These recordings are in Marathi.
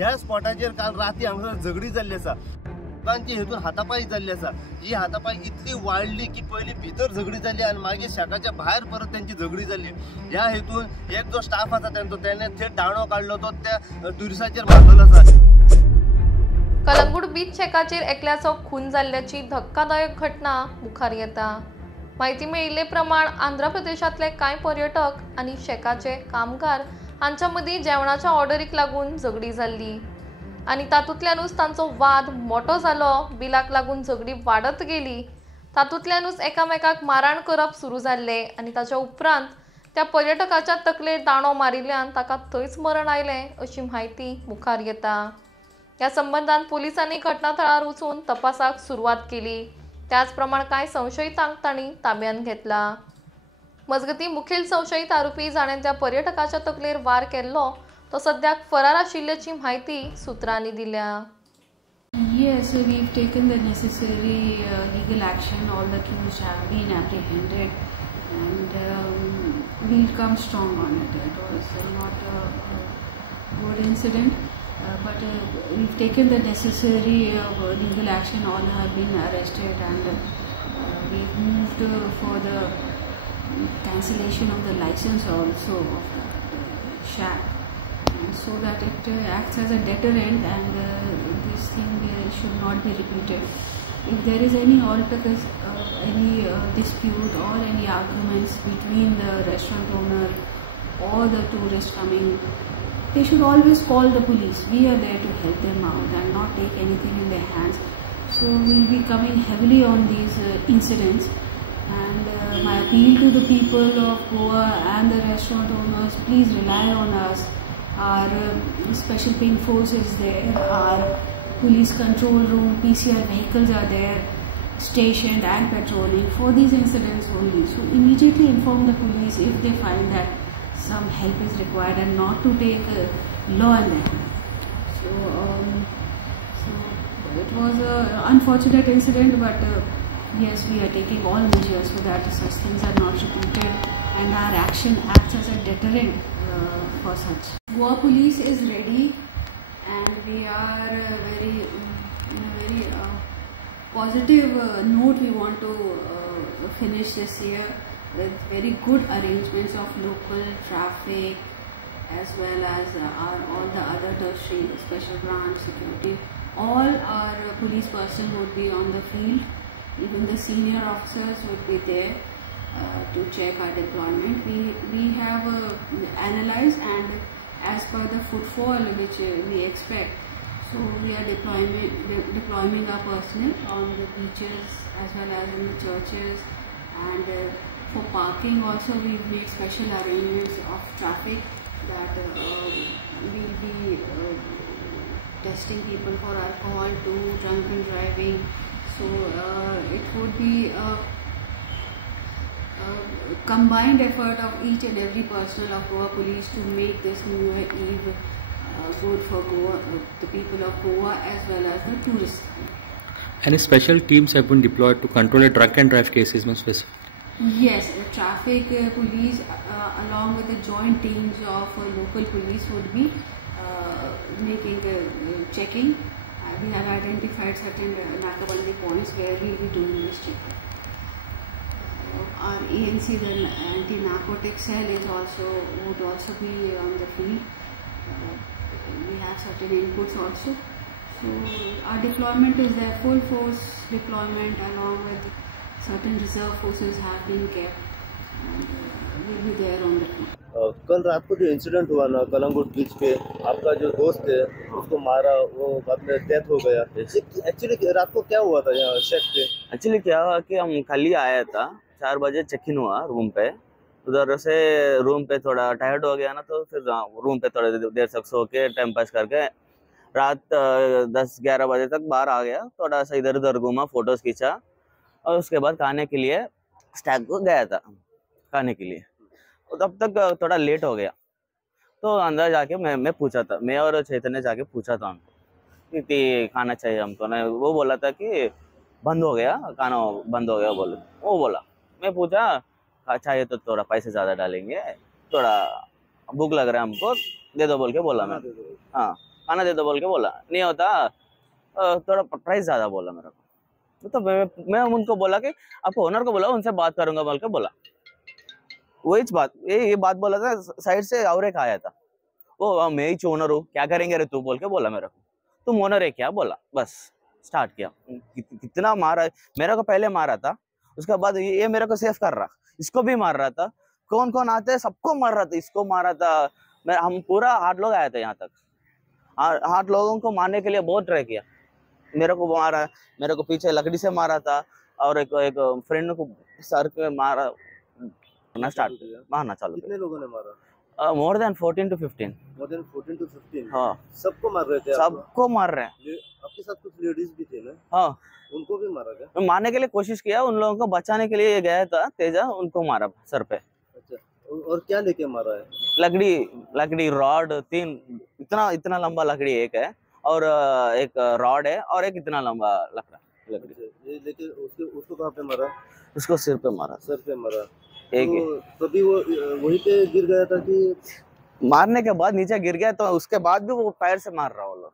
ह्या स्पॉटाचेर काल राती हांगासर झगडी जाल्ली आसा, लोकांची हेतून हातापाई जाल्ली आसा। ही हातापाई इतली वाडली की पयली भितर झगडी जाली आणि मागीर शेकाच्या भायर परत त्यांची झगडी जाली। ह्या हेतून एक जो स्टाफ आसा त्यांचो त्याने थेट दाणो काढलो तो त्या टुरिस्टाचेर मारलेलो आसा। कलंगूट बीच शेकाचेर एकल्याचो खून जाल्ल्याची धक्कादायक घटना मुखार येता। माहिती मेळिल्ले प्रमाण आंध्र प्रदेशातले कांय पर्यटक आणि शेकाचे कामगार हांच्या मदीं जेवणाच्या ऑर्डरीक लागून झगडी जाल्ली आणि तातूंतल्यानूच तांचो वाद मोठो जालो। बिलाक लागून झगडी वाडत गेली, तातूंतल्यानूच एकामेकाक मारहाण करप सुरू जाल्ले आणि ताच्या उपरांत त्या पर्यटकाच्या तकलेर दाणो मारिल्ल्यान ताका थंयच मरण आयलें अशी माहिती मुखार येता। ह्या संबंधान पुलिसांनी घटनास्थळार वचून तपासाक सुरवात केली। त्याच प्रमाण कांय संशयितांक तांणी ताब्यात घेतला। मजगती मुखेल संशयित आरोपी जाणेन त्या पर्यटकाच्या तकलेर वार केल्लो तो सद्याक फरार आशिल्ल्याची माहिती सूत्रांनी दिल्या। Yes, we've taken the necessary legal action. All the accused have been apprehended, and we'll come strong on it. It was not a good incident, but we've taken the necessary legal action. All have been arrested, and we've moved for the cancellation of the license also of the shack, so that it acts as a deterrent, and this thing should not be repeated. If there is any dispute or any arguments between the restaurant owner or the tourist coming, they should always call the police. We are there to help them out and not take anything in their hands. So we'll be coming heavily on these incidents, and my appeal to the people of Goa and the restaurant owners, please rely on us. Our special pink force is there, our police control room, PCR vehicles are there stationed and patrolling for these incidents only. So immediately inform the police if they find that some help is required, and not to take law in their hand. So it was an unfortunate incident, but yes, we are taking all measures so that such things are not repeated, and our action acts as a deterrent for such. Goa police is ready, and we are very positive note. We want to finish this year with very good arrangements of local traffic, as well as all the other tertiary special branch security. All our police personnel would be on the field. Even the senior officers would be there to check our deployment. We have analyzed, and as per the footfall which we expect, so we are deploying our personnel on the beaches as well as in the churches, and for parking also we've made special arrangements of traffic, that we'll be testing people for alcohol too, drunken driving. So it would be a combined effort of each and every personnel of Goa Police to make this New Year Eve good for Goa, the people of Goa as well as the tourists. Any special teams have been deployed to control the drunk and drive cases, most specific? Yes, the traffic police along with the joint teams of local police would be making checking. We have identified certain Nakabandi points where we will be doing this checking. Our ANC, the anti-narcotic cell, would also be on the field. We have certain inputs also. So our deployment is there, full force deployment, along with certain reserve forces have been kept, and we'll be there on the field. कल रात को जो इंसिडेंट हुआ ना कलंगुट बीच पे, आपका जो दोस्त है उसको मारा, वो बाद में डेथ हो गया। एक्चुअली रात को क्या हुआ था यहाँ शेक पे? एक्चुअली क्या हुआ कि हम खाली आया था, 4 बजे चेक इन हुआ रूम पे। उधर से रूम पे थोड़ा टायर्ड हो गया ना, तो फिर रूम पे थोड़ा देर तक सो के टाइम पास करके रात 10-11 बजे तक बाहर आ गया। थोड़ा सा इधर उधर घूमा, फोटोज खींचा, और उसके बाद खाने के लिए स्टैग को गया था खाने के लिए। तो तब तक थोड़ा लेट हो गया, तो अंदर जाके मैं पूछा था, मैं और चैतन्य जाके पूछा था हमको कि खाना चाहिए हमको ना। वो बोला था कि बंद हो गया, खाना बंद हो गया बोले। वो बोला, मैं पूछा चाहिए तो थोड़ा पैसे ज़्यादा डालेंगे, थोड़ा भूख लग रहा है हमको, दे दो बोल के बोला मैं। हाँ, खाना दे दो बोल के बोला, नहीं होता थोड़ा प्राइस ज्यादा बोला मेरे को। तो मैं उनको बोला कि आप ओनर को बोला, उनसे बात करूंगा बोल के बोला। वही बात ये बात बोला था, साइड से और एक आया था, वो मैं ही ओनर हूँ, क्या करेंगे रे तू बोल के बोला मेरे को। तुम ओनर है क्या बोला, बस स्टार्ट किया। कितना मारा, मेरे को पहले मारा था, उसके बाद ये मेरे को सेफ कर रहा, इसको भी मार रहा था, कौन कौन आते सबको मार रहा था, इसको मारा था। हम पूरा 8 लोग आए थे यहाँ तक, 8 लोगों को मारने के लिए बहुत ट्राई किया। मेरे को मारा, मेरे को पीछे लकड़ी से मारा था, और एक फ्रेंड को सर पे मारा, स्टार्ट मारना चालू। कितने लोगों ने मारा? More than 14 to 15। More than 14 to 15? हाँ, सबको मार रहे थे? सबको मार रहे हैं। आपके साथ कुछ लेडीज भी थे ना? हाँ, उनको भी मारा क्या? मैं मारने के लिए कोशिश किया, उन लोगों को बचाने के लिए गया था तेजा, उनको मारा सर पे। अच्छा, और क्या लेके मारा है? लकड़ी रॉड, 3 इतना लंबा लकड़ी एक है, और एक रॉड है, और एक इतना लंबा लकड़ी। ये लेके उसको कहाँ पे मारा? उसको सिर पे मारा। सर पे मारा। एक तो तभी वो वहीं पे गिर गया था कि? मारने के बाद नीचे गिर गया, तो उसके बाद भी वो पैर से मार रहा वो लोग।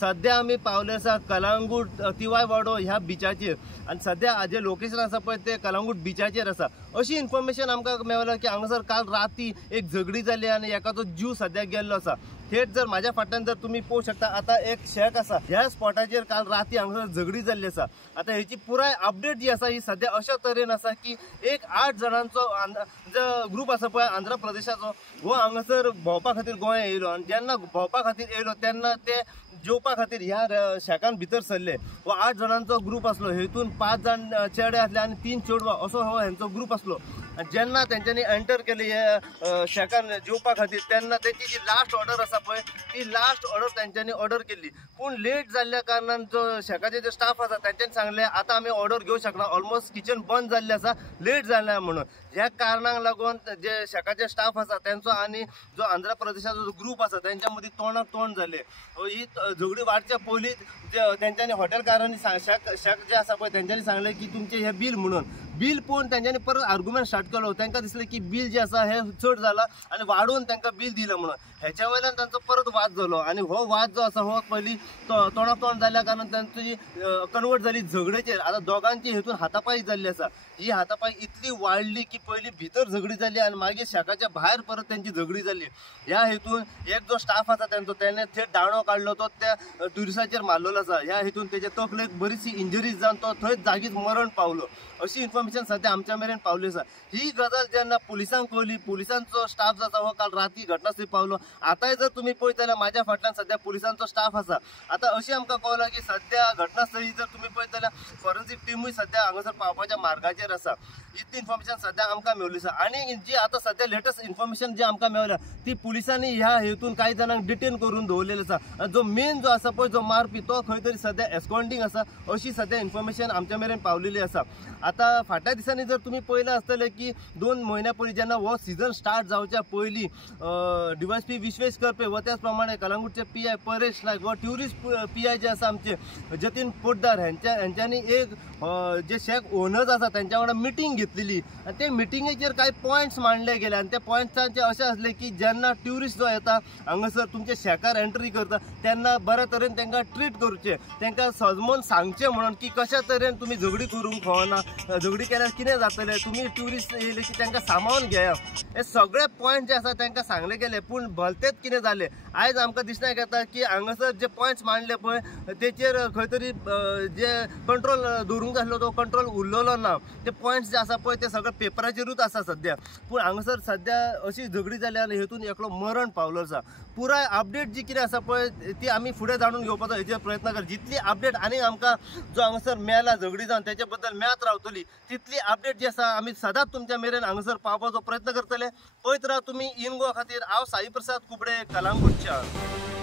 सध्या आम्ही पावले आसा कलंगूट तिवाय वाडो ह्या बिचाचेर, आणि सध्या जे लोकेशन आसा पळय ते कलंगूट बिचाचेर आसा। अशी इन्फॉर्मेशन आमकां मेळ्ळा की हांगासर काल राती एक झगडी जाली आनी एकाचो जीव सध्या गेल्लो आसा। थेट जर माझ्या फाटल्यान जर तुम्ही पळोवंक शकता, आता एक शेक आसा, ह्या स्पॉटाचेर काल राती हांगासर झगडी जाल्ली आसा। आता हेची पुराय अपडेट जी आसा ही सध्या अशा तरेन आसा की एक 8 जणांचो जो ग्रुप आसा पळय आंध्र प्रदेशाचो, हो हांगासर भोंवपा खातीर गोंया येयलो, आणि जेन्ना भोंवपा खातीर येयलो तेन्ना ते जेवपा खातीर ह्या शेकान भितर सरले। हो 8 जणांचो ग्रुप आसलो, हेतून 5 जण चेडे आसले आणि 3 चेडवां, असो हो हेंचो ग्रुप आसलो। जेन्ना तेंच्यांनी एंटर केले ह्या शेकान जेवपा खातीर, तेन्ना तेंची जी लास्ट ऑर्डर आसा पळय ती लास्ट ऑर्डर तेंच्यांनी ऑर्डर केली, पूण लेट जाल्ल्या कारणान जो शेकाचे जे स्टाफ आसा तेंच्यांनी सांगले आता आमी ऑर्डर घेवंक शकना, ऑलमोस्ट किचन बंद जाल्लें आसा, लेट जालें म्हणून। ह्या कारणाक लागून जे शेकाचे स्टाफ आसा तेंचो आनी जो आंध्र प्रदेशाचो जो ग्रुप आसा तेंच्या मदीं तोंडाक तोंड जाले। ही झगडी वाडच्या पयलींच तेंच्यांनी हॉटेलकारांनी शेक जे आसा पळय तेंच्यांनी सांगले की तुमचे हे बील म्हणून, बील पळोवन तेंच्यांनी परत आर्ग्युमेंट स्टार्ट केलो। तांकां दिसलें की बील जे आसा हे चड जाला आनी वाडोवन तांकां बील दिलें म्हणून। हेच्या वयल्यान तांचो परत वाद जालो, आनी हो वाद जो आसा हो पयलीं तोंडाक तोंड जाल्ल्या कारणान तांची कन्वर्ट जाली झगडेचेर। आता दोगांची हेतून हातापाई जाल्ली आसा। ही हातापाई इतली वाडली की पयलीं भितर झगडी जाली आनी मागीर शेकाच्या भायर परत त्यांची झगडी जाली। ह्या हेतून एक जो स्टाफ आसा तेंचो तेणे थेट दाणो काडलो, तो त्या ट्युरिस्टाचेर मारलेलो आसा। ह्या हेतून तेजे तकलेक बरीचशी इंजरीज जावन तो थंयच जागीच मरण पावलो, अशी इन्फॉर्मेशन सध्या आमच्या मेरेन पावली आसा। ही गजाल जेन्ना पुलिसांक कळली, पुलिसांचो स्टाफ जो आसा हो काल राती घटनास्थळी पावलो। आतांय जर तुम्ही पळयत जाल्यार म्हाज्या फाटल्यान सध्या पुलिसांचो स्टाफ आसा। आता अशी आमकां कळला की सध्या घटनास्थळी जर तुम्ही पळयत जाल्यार फॉरेन्सिक टीमूय सध्या हांगासर पावपाच्या मार्गाचेर आसा। इतली इन्फॉर्मेशन सध्या आमकां मेळ्ळी आसा। आनी जी आता सध्या लेटेस्ट इन्फॉर्मेशन जी आमकां मेळ्ळ्या ती पुलिसांनी ह्या हेतून काही जणांक डिटेन करून दवरलेले आसा। आणि जो मेन जो आसा पळय जो मारपी तो खंय तरी सध्या एस्कॉन्डिंग आसा, अशी सध्या इन्फॉर्मेशन आमच्या मेरेन पावलेली आसा। आता फाटल्या दिसांनी जर तुम्ही पळयलें आसतलें की 2 म्हयन्या पयलीं जेन्ना हो सीझन स्टार्ट जावच्या पयलीं डीवायएसपी विश्वेश करपे व त्याच प्रमाणे कलंगूटचे पीआय परेश नायक व ट्युरिस्ट पीआय जे आसा आमचे जतीन पोद्दार हेंच्यांनी एक जे शेक ओनर्स आसा तेंच्या वांगडा मिटींग घेतलेली, आनी ते मिटींगेचेर कांय पॉयंट्स मांडले गेले। आनी ते पॉयंट्सांचे अशें आसले की जेन्ना ट्युरिस्ट जो येता हांगासर तुमचे शेकार एंट्री करता तेन्ना बऱ्या तरेन तांकां ट्रीट करचें, तांकां सजमून सांगचें म्हणून की कशा तरेन तुमी झगडी करूंक फावना, झगडी केल्यार कितें जातलें, तुमी ट्युरिस्ट येयले की तांकां सांबाळून घेयात। हे सगळे पॉयंट जे आसा तांकां सांगले गेले, पूण भलतेच कितें जालें आयज आमकां दिसण्याक येता की हांगासर जे पॉयंट्स मांडले पळय तेचेर खंय तरी जे कंट्रोल दवरूंक जाय आसलो तो कंट्रोल उरलेलो ना। ते पॉयंट्स जे आसा पळय ते सगळे पेपराचेरूच आसा सध्या, पूण हांगासर सध्या अशी झगडी जाली आनी हेतून एकलो मरण पावलो आसा। पुराय अपडेट जी कितें आसा पळय ती आमी फुडें जाणून घेवपाचो हेचेर प्रयत्न कर। जितली अपडेट आनी आमकां जो हांगासर मेळ्ळा झगडी जावन तेच्या बद्दल मेळत रावतली, तितली अपडेट जी आसा आमी सदांच तुमच्या मेरेन हांगासर पावपाचो प्रयत्न करतले। पळयत राव तुमी इन गोवा खातीर। हांव साई प्रसाद कुबडे, कलंगूटच्यान।